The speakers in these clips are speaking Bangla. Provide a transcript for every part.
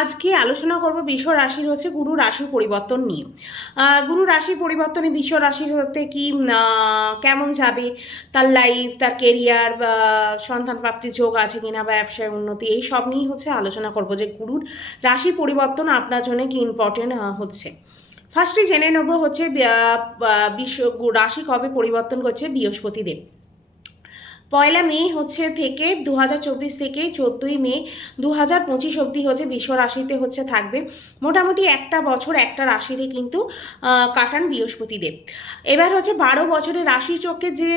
আজকে আলোচনা করব বৃষ রাশির হচ্ছে গুরু রাশির পরিবর্তন নিয়ে। গুরু রাশির পরিবর্তনে বৃষ রাশির হতে কি কেমন যাবে, তার লাইফ, তার কেরিয়ার বা সন্তান প্রাপ্তির যোগ আছে কিনা বা ব্যবসায় উন্নতি, এই সব নিয়েই হচ্ছে আলোচনা করব যে গুরুর রাশি পরিবর্তন আপনার জন্য কি ইম্পর্টেন্ট হচ্ছে। ফার্স্টে জেনে নেব হচ্ছে রাশি কবে পরিবর্তন করছে বৃহস্পতিদেব। 1 মে হচ্ছে থেকে 2024 থেকে 14 মে 2025 অবধি হচ্ছে বৃষ রাশিতে হচ্ছে থাকবে। মোটামুটি একটা বছর একটা রাশিতে কিন্তু কাটান বৃহস্পতিদেব। এবার হচ্ছে 12 বছরের রাশিচক্রে যে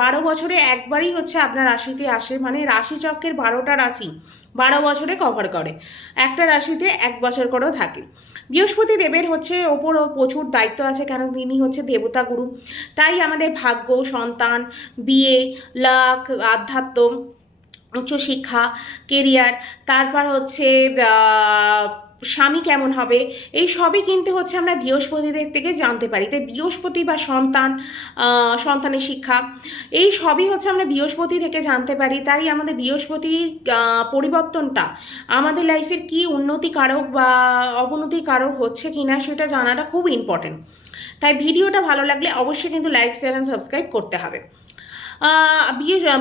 12 বছরে একবারই হচ্ছে আপনার রাশিতে আসে, মানে রাশিচক্রের 12টা রাশি 12 বছরে কভার করে, একটা রাশিতে 1 বছর করেও থাকে। বৃহস্পতি দেবের হচ্ছে ওপরও প্রচুর দায়িত্ব আছে, কারণ তিনি হচ্ছে দেবতা গুরু। তাই আমাদের ভাগ্য, সন্তান, বিয়ে, লাক, আধ্যাত্ম, উচ্চশিক্ষা, কেরিয়ার, তারপর হচ্ছে স্বামী কেমন হবে, এই সবই কিন্তু হচ্ছে আমরা বৃহস্পতিদের থেকে জানতে পারি। তাই বৃহস্পতি বা সন্তান, সন্তানের শিক্ষা, এই সবই হচ্ছে আমরা বৃহস্পতি থেকে জানতে পারি। তাই আমাদের বৃহস্পতির পরিবর্তনটা আমাদের লাইফের কি উন্নতিকারক বা অবনতিকারক হচ্ছে কিনা সেটা জানাটা খুব ইম্পর্টেন্ট। তাই ভিডিওটা ভালো লাগলে অবশ্যই কিন্তু লাইক, শেয়ার অ্যান্ড সাবস্ক্রাইব করতে হবে।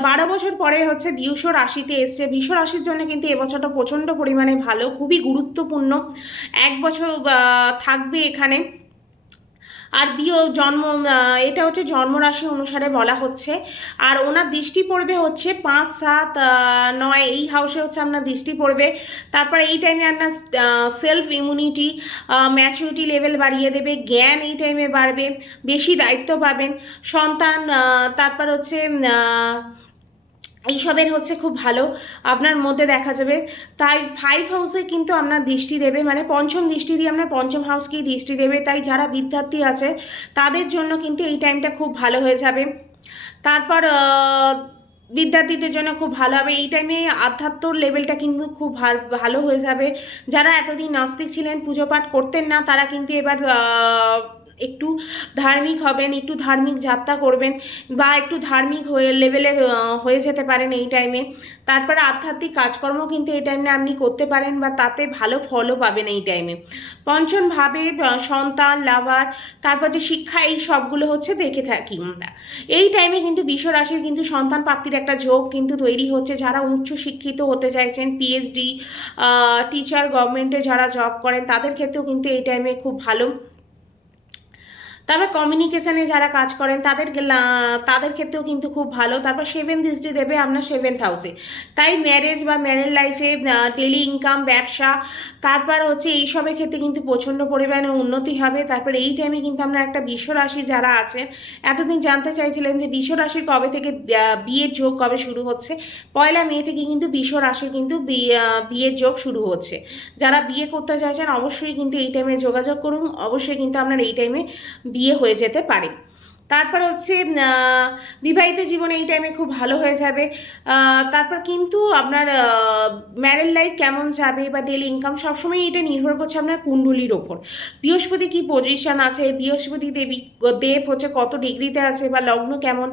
12 বছর পরে হচ্ছে বৃষ রাশিতে এসছে। বৃষ রাশির জন্য কিন্তু এবছরটা প্রচণ্ড পরিমাণে ভালো, খুবই গুরুত্বপূর্ণ। 1 বছর থাকবে এখানে। আর এটা হচ্ছে জন্মরাশি অনুসারে বলা হচ্ছে। আর ওনার দৃষ্টি পড়বে হচ্ছে 5, 7, 9 এই হাউসে হচ্ছে আপনার দৃষ্টি পড়বে। তারপর এই টাইমে আপনার সেলফ ইমিউনিটি, ম্যাচুরিটি লেভেল বাড়িয়ে দেবে, জ্ঞান এই টাইমে বাড়বে, বেশি দায়িত্ব পাবেন, সন্তান, তারপর হচ্ছে এইসবের হচ্ছে খুব ভালো আপনার মধ্যে দেখা যাবে। তাই 5 হাউসে কিন্তু আপনার দৃষ্টি দেবে, মানে পঞ্চম দৃষ্টি দিয়ে আপনার পঞ্চম হাউসকেই দৃষ্টি দেবে। তাই যারা বিদ্যার্থী আছে তাদের জন্য কিন্তু এই টাইমটা খুব ভালো হয়ে যাবে। তারপর বিদ্যার্থীদের জন্য খুব ভালো হবে এই টাইমে। আধ্যাত্মর লেভেলটা কিন্তু খুব ভালো হয়ে যাবে। যারা এতদিন নাস্তিক ছিলেন, পুজো পাঠ করতেন না, তারা কিন্তু এবার একটু ধার্মিক হবেন, একটু ধার্মিক যাত্রা করবেন বা একটু ধার্মিক হয়ে লেভেলের হয়ে যেতে পারেন এই টাইমে। তারপরে আধ্যাত্মিক কাজকর্ম কিন্তু এই টাইমে আপনি করতে পারেন বা তাতে ভালো ফলও পাবেন এই টাইমে। পঞ্চমভাবে সন্তান, লাভার, তারপর যে শিক্ষা, এই সবগুলো হচ্ছে দেখে থাকি আমরা। এই টাইমে কিন্তু বৃষ রাশির কিন্তু সন্তান প্রাপ্তির একটা ঝোঁক কিন্তু তৈরি হচ্ছে। যারা উচ্চ শিক্ষিত হতে চাইছেন, পিএইচডি, টিচার, গভর্নমেন্টে যারা জব করেন, তাদের ক্ষেত্রেও কিন্তু এই টাইমে খুব ভালো। তারপর কমিউনিকেশানে যারা কাজ করেন তাদের ক্ষেত্রেও কিন্তু খুব ভালো। তারপর 7 দৃষ্টি দেবে আপনার 7th হাউসে। তাই ম্যারেজ বা ম্যারেড লাইফে, ডেলি ইনকাম, ব্যবসা, তারপর হচ্ছে এইসবের ক্ষেত্রে কিন্তু প্রচণ্ড পরিমাণে উন্নতি হবে। তারপর এই টাইমে কিন্তু আপনার একটা বৃষ রাশি যারা আছে, এতদিন জানতে চাইছিলেন যে বৃষ রাশির কবে থেকে বিয়ের যোগ কবে শুরু হচ্ছে। 1 মে থেকে কিন্তু বৃষ রাশির কিন্তু বিয়ের যোগ শুরু হচ্ছে। যারা বিয়ে করতে চাইছেন অবশ্যই কিন্তু এই টাইমে যোগাযোগ করুন, অবশ্যই কিন্তু আপনার এই টাইমে বিয়ে হয়ে যেতে পারে। তারপর হচ্ছে বিবাহিত জীবনে এই টাইমে খুব ভালো হয়ে যাবে। তারপর কিন্তু আপনার ম্যারেড লাইফ কেমন যাবে বা ডেলি ইনকাম, সবসময় এটা নির্ভর করছে আপনার কুণ্ডলির ওপর। বৃহস্পতি কি পজিশন আছে, বৃহস্পতি দেব হচ্ছে কত ডিগ্রিতে আছে বা লগ্ন কেমন,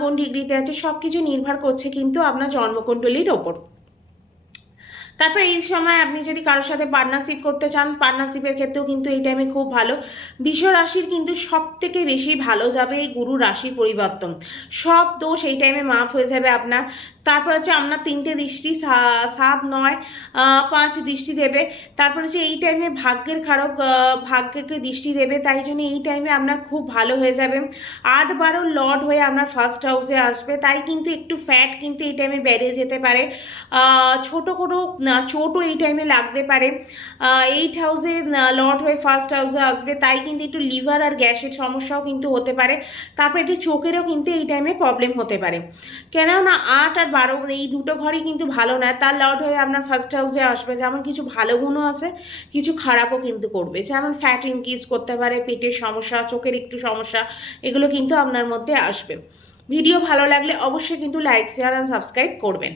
কোন ডিগ্রিতে আছে, সব কিছু নির্ভর করছে কিন্তু আপনার জন্মকুণ্ডলীর ওপর। তারপরে এই সময় আপনি যদি কারোর সাথে পার্টনারশিপ করতে চান, পার্টনারশিপের ক্ষেত্রেও কিন্তু এই টাইমে খুব ভালো। বৃষ রাশির কিন্তু সব থেকে বেশি ভালো যাবে এই গুরু রাশির পরিবর্তন। সব দোষ এই টাইমে মাফ হয়ে যাবে আপনার। তারপর হচ্ছে আপনার 3টে দৃষ্টি 7, 9, 5 দৃষ্টি দেবে। তারপর হচ্ছে এই টাইমে ভাগ্যের কারক, ভাগ্যকে দৃষ্টি দেবে। তাই জন্য এই টাইমে আপনার খুব ভালো হয়ে যাবে। 8, 12 লর্ড হয়ে আপনার ফার্স্ট হাউসে আসবে। তাই কিন্তু একটু ফ্যাট কিন্তু এই টাইমে বেড়ে যেতে পারে। ছোটো কোনো চোটও এই টাইমে লাগতে পারে। 8 হাউসে লর্ড হয়ে ফার্স্ট হাউসে আসবে, তাই কিন্তু একটু লিভার আর গ্যাসের সমস্যাও কিন্তু হতে পারে। তারপর একটু চোখেরও কিন্তু এই টাইমে প্রবলেম হতে পারে। কেননা 8 আর 12 এই দুটো ঘরই কিন্তু ভালো নয়। তার লর্ড হয়ে আপনার ফার্স্ট হাউসে আসবে। যেমন কিছু ভালো গুণও আছে, কিছু খারাপও কিন্তু করবে। যেমন ফ্যাট ইনক্রিজ করতে পারে, পেটের সমস্যা, চোখের একটু সমস্যা, এগুলো কিন্তু আপনার মধ্যে আসবে। ভিডিও ভালো লাগলে অবশ্যই কিন্তু লাইক, শেয়ার অ্যান্ড সাবস্ক্রাইব করবেন।